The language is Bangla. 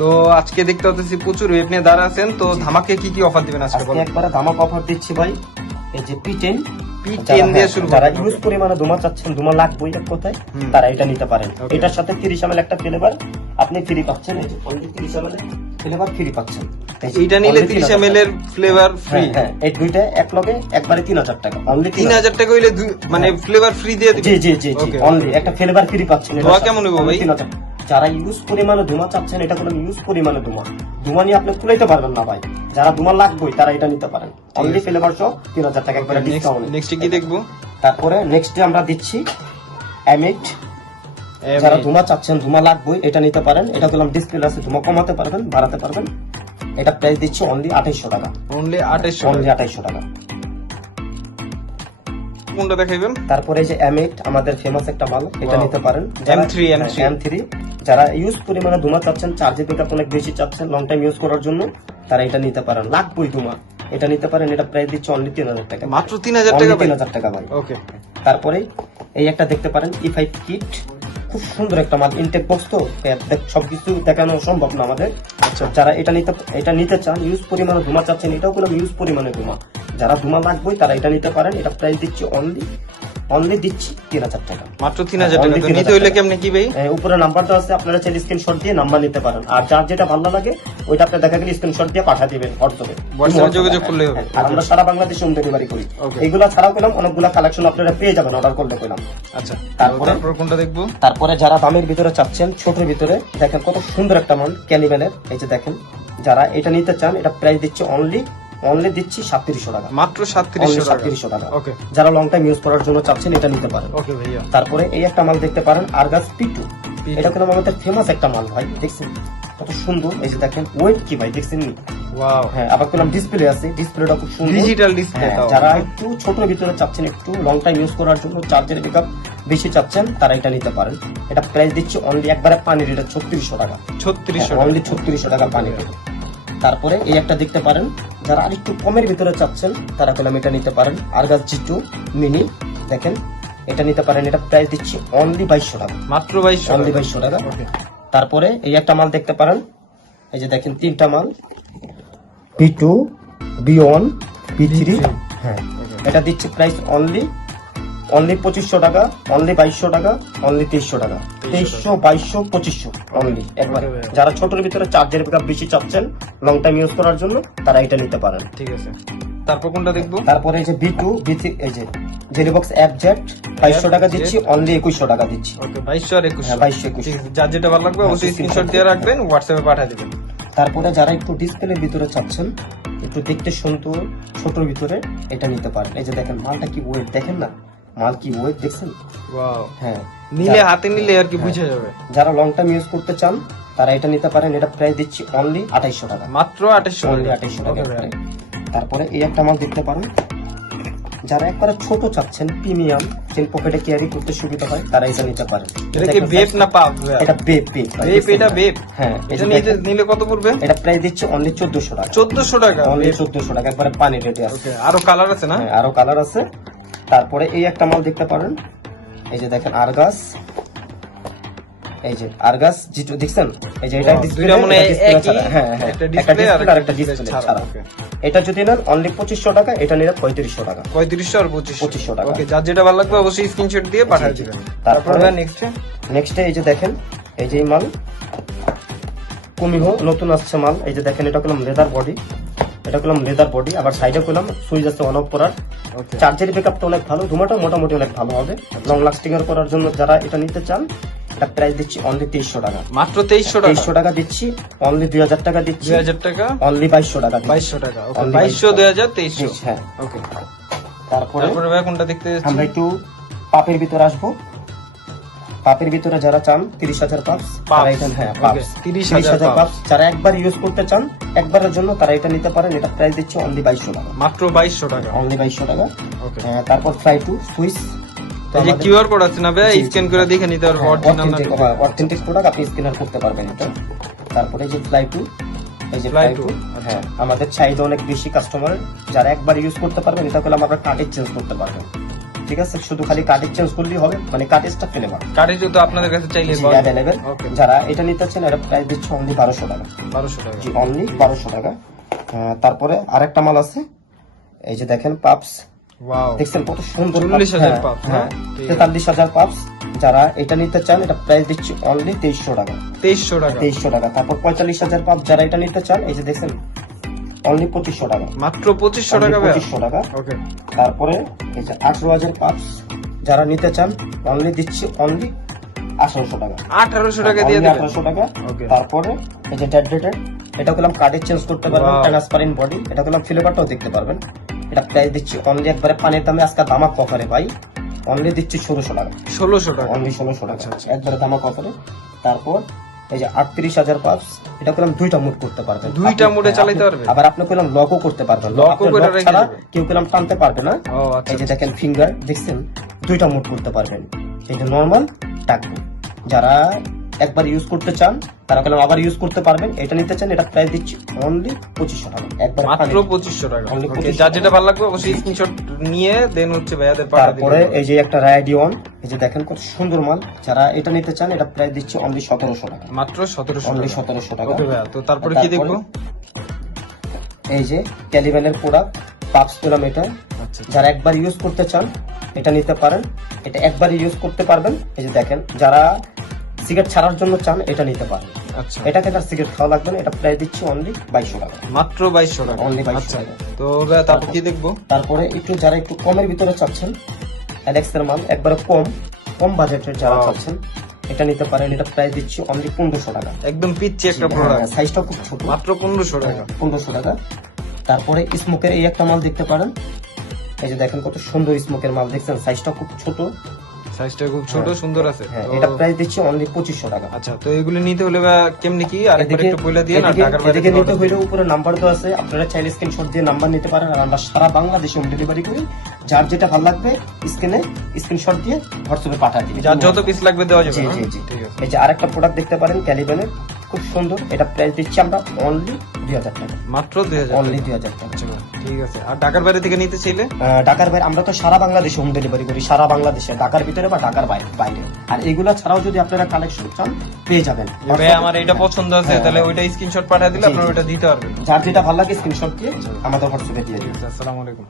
তো আজকে দেখতে হতেছি প্রচুর ওয়েব নিয়ে দাঁড়া আছেন। তো ধামাকে কি কি অফার দিবেন আজকে বলেন। একবারে ধামাক অফার দিচ্ছি ভাই। এই যে পিটেন P10 দিয়ে শুরু যারা ইউজ করে পরিমাণে দুমা চাচ্ছেন দুমা লাগবেই এক কথায়। তারা এটা নিতে পারেন। এটার সাথে 30 ml একটা ফ্লেভার আপনি ফ্রি পাচ্ছেন এই যে only তিরিশ এমএল ফ্লেভার ফ্রি পাচ্ছেন। এই এইটা নিলে only তিরিশ 3000 এম এর ফ্লেভার ফ্রি হ্যাঁ, হ্যাঁ এই দুইটা এক লগে একবারে তিন হাজার টাকা অনলি তিন হাজার। টাকা হইলে দুই- মানে ফ্লেভার ফ্রি দিয়ে দিবে G G G G only একটা ফ্লেভার ফ্রি পাচ্ছেন। এটার কেমন হইবো ভাই? 3000 যারা ইউজ পরিমাণে ধুমা চাচ্ছেন এটা কোনো ইউজ পরিমাণে ধুমা ধুমা নিয়ে আপনি কুলাইতে পারবেন না ভাই। যারা ধুমা লাগবেই তারা এটা নিতে পারেন। অনলি ফ্লেভার সহ তিন হাজার টাকা একবারে ডিসকাউন্ট নেক্সট কি দেখব? তারপরে নেক্সট আমরা দিচ্ছি এমিট যারা ধুমা চাচ্ছেন ধুমা লাগবেই এটা নিতে পারেন। এটা দিলাম ডিসপ্লে আছে ধুমা কমাতে পারবেন বাড়াতে পারবেন। এটা প্রাইস দিচ্ছি অনলি আঠাইশশো টাকা। অনলি আঠাইশশো অনলি আঠাইশশো টাকা। কোনটা দেখাইবেন? তারপরে এই যে M8 আমাদের ফেমাস একটা মাল এটা নিতে পারেন। M3, M3 M3 যারা ইউজ পরিমাণে ধুমা চাচ্ছেন চার্জে পিকআপ অনেক বেশি চাচ্ছেন লং টাইম ইউজ করার জন্য তারা এটা নিতে পারেন। লাগবেই ধুমা। এটা নিতে পারেন এটা প্রাইস দিচ্ছে অনলি তিন হাজার টাকা। মাত্র তিন হাজার টাকা তিন হাজার টাকা ভাই। ওকে তারপরে এই একটা দেখতে পারেন ই ফাইভ কিট খুব সুন্দর একটা মাল ইনটেক বক্স তো। সবকিছু দেখানো সম্ভব না আমাদের। আচ্ছা। যারা এটা নিতে এটা নিতে চান ইউজ পরিমাণে ধুমা চাচ্ছেন এটাও কোনো ইউজ পরিমাণে ধুমা যারা ধুমা লাগবে তারা এটা নিতে পারেন। এটা প্রাইস দিচ্ছি অনলি অনলি দিচ্ছি তিন হাজার টাকা। মাত্র তিন হাজার টাকা। তো 3000 নিতে হইলে কেমনে কি ভাই? উপরে নাম্বারটা আছে আপনারা চাইলে স্ক্রিনশট দিয়ে নাম্বার নিতে পারেন। আর যার যেটা ভালো লাগে ওইটা আপনি দেখা গেলে স্ক্রিনশট দিয়ে পাঠিয়ে দিবেন হোয়াটসঅ্যাপে। যোগাযোগ করলেই হবে। আর আমরা সারা বাংলাদেশে হোম ডেলিভারি করি. এইগুলা ছাড়াও পেলাম অনেকগুলা কালেকশন আপনারা পেয়ে যাবেন অর্ডার করলে পেলাম। আচ্ছা তারপরে? কোনটা দেখব? তারপরে যারা দামের ভিতরে চাচ্ছেন ছোটের ভিতরে দেখেন কত সুন্দর একটা মাল ক্যানিভেলের এই যে দেখেন যারা এটা নিতে চান এটা প্রাইস দিচ্ছে অনলি অনলি দিচ্ছি সাতত্রিশশো টাকা। মাত্র সাতত্রিশশো টাকা। ওকে যারা লং টাইম ইউজ করার জন্য চাচ্ছেন এটা নিতে পারেন। ওকে ভাইয়া। তারপরে এই একটা মাল দেখতে পারেন আরগাস পিটু P2 এটা কিন্তু আমাদের ফেমাস একটা মাল ভাই দেখছেন? কত সুন্দর। এই যে দেখেন ওয়েট কি ভাই দেখছেন? ওয়াও হ্যাঁ আবার পেলাম ডিসপ্লে আছে। ডিসপ্লেটা খুব সুন্দর। ডিজিটাল ডিসপ্লে হ্যাঁ, যারা একটু ছোট ভিতরে চাচ্ছেন একটু লং টাইম ইউজ করার জন্য চার্জের বেশি চাচ্ছেন তারা এটা নিতে পারেন। এটা প্রাইস দিচ্ছে অনলি একবারে পানির এটা ছত্রিশশো টাকা। ছত্রিশশো অনলি ছত্রিশশো টাকা পানি তারপরে এই একটা দেখতে পারেন যারা আরেকটু কমের ভিতরে চাচ্ছেন তারা পেলাম এটা নিতে পারেন। আরগাস জি টু মিনি দেখেন এটা নিতে পারেন। এটা প্রাইস দিচ্ছি অনলি বাইশশো টাকা। মাত্র বাইশশো অনলি বাইশশো টাকা। তারপরে এই একটা মাল দেখতে পারেন। এই যে দেখেন তিনটা মাল। B two B one B three হ্যাঁ। এটা দিচ্ছে প্রাইস অনলি অনলি পঁচিশশো টাকা অনলি বাইশশো টাকা অনলি তেইশশো টাকা। তেইশশো বাইশশো পঁচিশশো অনলি একবারে। যারা ছোটের ভিতরে চার্জের পিকআপ বেশি চাচ্ছেন লং টাইম ইউজ করার জন্য তারা এটা নিতে পারেন। ঠিক আছে। তারপর কোনটা দেখব? তারপরে এই যে বি টু বি থ্রি এই যে জেরিবক্স অ্যাপ জেট বাইশশো টাকা দিচ্ছি অনলি একুশশো টাকা দিচ্ছি। ওকে বাইশশো আর একুশশো। হ্যাঁ, 2200, 2100 যার যেটা ভালো লাগবে অবশ্যই হ্যাঁ, স্ক্রিনশট দিয়ে রাখবেন হোয়াটসঅ্যাপে পাঠিয়ে দিবেন। তারপরে যারা একটু ডিসপ্লের ভিতরে চাচ্ছেন একটু দেখতে সুন্দর ছোটর ভিতরে এটা নিতে পারেন। এই যে দেখেন মালটা কি ওয়েট দেখেন না? মাল কি ওয়েট দেখছেন? হ্যাঁ। নিলে হাতে নিলে আর কি বুঝে যাবে। যারা লং টাইম ইউজ করতে চান তারা এটা নিতে পারেন। এটা প্রাইস দিচ্ছি অনলি আঠাইশশো টাকা। মাত্র আঠাশশো অনলি আঠাইশশো টাকা তারপরে এই একটা মাল দেখতে পারেন। যারা একবারে ছোট চাচ্ছেন প্রিমিয়াম যেন পকেটে ক্যারি করতে সুবিধা হয় তারা এটা নিতে পারেন। এটা কি বেপ না পাপ এটা বেপ বেপ বেপ এটা বেপ হ্যাঁ এটা নিতে নিলে কত পড়বে? এটা প্রাইস দিচ্ছে অনলি চোদ্দশো টাকা। চোদ্দশো টাকা অনলি চোদ্দশো টাকা একবারে পানি রেটে আছে। ওকে আরও কালার আছে না? হ্যাঁ, আরও কালার আছে। তারপরে এই একটা মাল দেখতে পারেন। এই যে দেখেন আরগাস। এই যে আরগাস দেখছেন? এই যে এটা ডিসপ্লে মনে হ্যাঁ হ্যাঁ একটা ডিসপ্লে আর একটা ডিসপ্লে ছাড়া, এটা যদি নেন অনলি পঁচিশশো টাকা এটা নিলে পঁয়ত্রিশশো টাকা। পঁয়ত্রিশশো আর পঁচিশশো। 2500 টাকা। ওকে যার যেটা ভালো লাগবে অবশ্যই স্ক্রিনশট দিয়ে পাঠিয়ে। দিবেন। তারপরে- নেক্সট নেক্সটে এই যে দেখেন এই যে মাল। কুমিহো নতুন আসছে মাল। এই যে দেখেন এটা করলাম লেদার বডি এটা করলাম লেদার বডি আবার সাইডে করলাম সুইচ আছে অন অফ করার চার্জের ব্যাকআপটা অনেক ভালো ধুমাটা মোটামুটি অনেক ভালো হবে। লং লাস্টিং এর করার জন্য যারা এটা নিতে চান এটা প্রাইস দিচ্ছি অনলি তেইশশো টাকা। মাত্র তেইশশো টাকা? তেইশশো টাকা দিচ্ছি অনলি দুই হাজার টাকা দিচ্ছি। দুই হাজার টাকা? অনলি বাইশশো টাকা বাইশশো টাকা বাইশশো 2200 দুই হাজার তেইশশো। হ্যাঁ। ওকে তারপরে তারপরে কোনটা দেখতে আমরা একটু পাপের ভিতরে আসব। পাপের ভিতরে যারা চান তিরিশ হাজার পাপস তারা এটা হ্যাঁ পাপস। তিরিশ হাজার পাপস। যারা একবার ইউজ করতে চান একবারের জন্য তারা এটা নিতে পারেন। এটা প্রাইস দিচ্ছে অনলি বাইশশো টাকা। মাত্র বাইশশো টাকা? অনলি বাইশশো টাকা। হ্যাঁ, তারপর ফ্লাই টু সুইস যে কিউআর কোড আছে না ভাই? জি, জি। স্ক্যান করে দেখে নিতে পারব। অরিজিনাল অথেন্টিক প্রোডাক্ট আপনি স্ক্যানার করতে পারবেন এটা। তারপরে যে ফ্লাই টু এই যে ফ্লাই টু। হ্যাঁ আমাদের চাহিদা অনেক বেশি কাস্টমার যারা একবার ইউজ করতে পারবেন এটা করলে আমরা কার্ডে চেঞ্জ করতে পারবেন। ঠিক আছে? শুধু খালি কার্ডের চেঞ্জ করলেই হবে মানে কার্ডেজটা ফেলে পাবেন কার্ডেজ তো আপনাদের কাছে চাইলে অ্যাভেলেবেল যারা এটা নিতে চান এটা প্রাইস দিচ্ছে অনলি বারোশো টাকা। বারোশো টাকা। জি অনলি বারোশো টাকা। তারপরে আরেকটা মাল আছে। এই যে দেখেন পাপস। ওয়াও দেখছেন কত সুন্দর 40,000 পাপস হ্যাঁ? ঠিক। আছে। তেতাল্লিশ হাজার পাপস। যারা এটা নিতে চান এটা প্রাইস দিচ্ছি অনলি তেইশশো টাকা। তেইশশো টাকা। তেইশশো টাকা। তারপর পঁয়তাল্লিশ হাজার পাপ যারা এটা নিতে চান এই যে দেখছেন অনলি পঁচিশশো টাকা। মাত্র পঁচিশশো টাকা পঁচিশশো টাকা। ওকে তারপরে এই যে আঠারো হাজার পাপস যারা নিতে চান অনলি দিচ্ছি অনলি আঠারোশো টাকা। আঠারোশো টাকা দিয়ে আঠারোশো টাকা। তারপরে এই যে ডেড ডেটেড এটা করলাম কার্ডে চেঞ্জ করতে পারবেন ট্রান্সপারেন্ট বডি এটা করলাম ফ্লেভারটাও দেখতে পারবেন। এটা প্রাইস দিচ্ছি অনলি একবারে পানির দামে আজকে দামাক কফারে ভাই। অনলি দিচ্ছি ষোলোশো টাকা। ষোলোশো টাকা। অনলি ষোলোশো টাকা। আচ্ছা, আচ্ছা। একবারে দামাক অফারে তারপর এই যে আটত্রিশ হাজার পাপস এটা করলাম দুইটা মুড করতে পারবেন দুইটা মুডে হ্যাঁ, চালাতে পারবেন? আবার আপনি করলাম লকও করতে পারবেন রেখে ছাড়া কেউ করলাম টানতে পারবে না। আচ্ছা এই যে দেখেন ফিঙ্গার দেখছেন? দুইটা মুড করতে পারবেন। এই যে নর্মাল টাকবো। যারা একবার ইউজ করতে চান তারা কেন আবার ইউজ করতে পারবেন। এটা নিতে চান এটা প্রাইস দিচ্ছি অনলি পঁচিশশো টাকা। একবার মাত্র পঁচিশশো টাকা। Only ওকে 2500 যার যেটা ভালো লাগবে অবশ্যই স্ক্রিনশট নিয়ে দেন হচ্ছে ভাইয়াদের তারপরে এই যে একটা রাইডিওন এই যে দেখেন কত সুন্দর মাল। যারা এটা নিতে চান এটা প্রাইস দিচ্ছি অনলি সতেরোশো টাকা। মাত্র সতেরোশো অনলি সতেরোশো টাকা। ওকে ভাইয়া তো তারপরে কি দেখব? এই যে ক্যালিভেনের প্রোডাক্ট পাপস পেলাম এটা আচ্ছা। যারা একবার ইউজ করতে চান এটা নিতে পারেন। এটা একবার ইউজ করতে পারবেন। এই যে দেখেন যারা সিগারেট ছাড়ার জন্য চান এটা নিতে পারেন। আচ্ছা। এটা কিন্তু আর সিগারেট খাওয়া লাগবে না এটা প্রায় দিচ্ছি অনলি বাইশশো টাকা। মাত্র বাইশশো টাকা? অনলি 2200 আচ্ছা। টাকা। তো তারপর কি দেখব? তারপরে একটু যারা একটু কমের ভিতরে চাচ্ছেন অ্যালেক্সের মাল একবারে কম কম বাজেটের যারা. চাচ্ছেন এটা নিতে পারেন এটা প্রায় দিচ্ছি অনলি পনেরোশো টাকা। একদম পিচ্ছি একটা প্রোডাক্ট সাইজটা খুব ছোট। মাত্র পনেরোশো টাকা। পনেরোশো টাকা। তারপরে স্মোকের এই একটা মাল দেখতে পারেন। এই যে দেখেন কত সুন্দর স্মোকের মাল দেখছেন? সাইজটা খুব ছোট। সাইজটা খুব ছোট সুন্দর আছে হ্যাঁ এটা প্রাইস দিচ্ছি অনলি পঁচিশশো টাকা। আচ্ছা তো এগুলো নিতে হলে কেমনি কি? আরেকবার একটু বলে দিয়ে না এদিকে- ঢাকার বাইরে থেকে নিতে হইলে উপরে নাম্বার তো আছে আপনারা চাইলে স্ক্রিনশট দিয়ে নাম্বার নিতে পারেন আর আমরা সারা বাংলাদেশে হোম ডেলিভারি করি। যার যেটা ভালো লাগবে স্ক্রিনে স্ক্রিনশট দিয়ে হোয়াটসঅ্যাপে পাঠিয়ে দিবেন। যার যত পিস লাগবে দেওয়া যাবে জি জি জি। ঠিক আছে। এই যে আরেকটা প্রোডাক্ট দেখতে পারেন ক্যালিবেনের খুব সুন্দর। এটা প্রাইস দিচ্ছি আমরা অনলি দুই হাজার টাকা। মাত্র দুই হাজার অনলি দুই হাজার টাকা। আচ্ছা ঠিক আছে। আর ঢাকার বাইরে থেকে নিতে চাইলে? ঢাকার বাইরে আমরা তো সারা বাংলাদেশে হোম ডেলিভারি করি সারা বাংলাদেশে ঢাকার ভিতরে বা ঢাকার বাইরে বাইরে। আর এগুলো ছাড়াও যদি আপনারা কালেকশন চান পেয়ে যাবেন। ভাই আমার এটা পছন্দ আছে হ্যাঁ। তাহলে ওইটা স্ক্রিনশট পাঠিয়ে দিলে জি, আপনারা ওইটা দিতে পারবেন। যার যেটা ভালো লাগে স্ক্রিনশট দিয়ে আমাদের হোয়াটসঅ্যাপে দিয়ে দিবেন। আসসালামু আলাইকুম।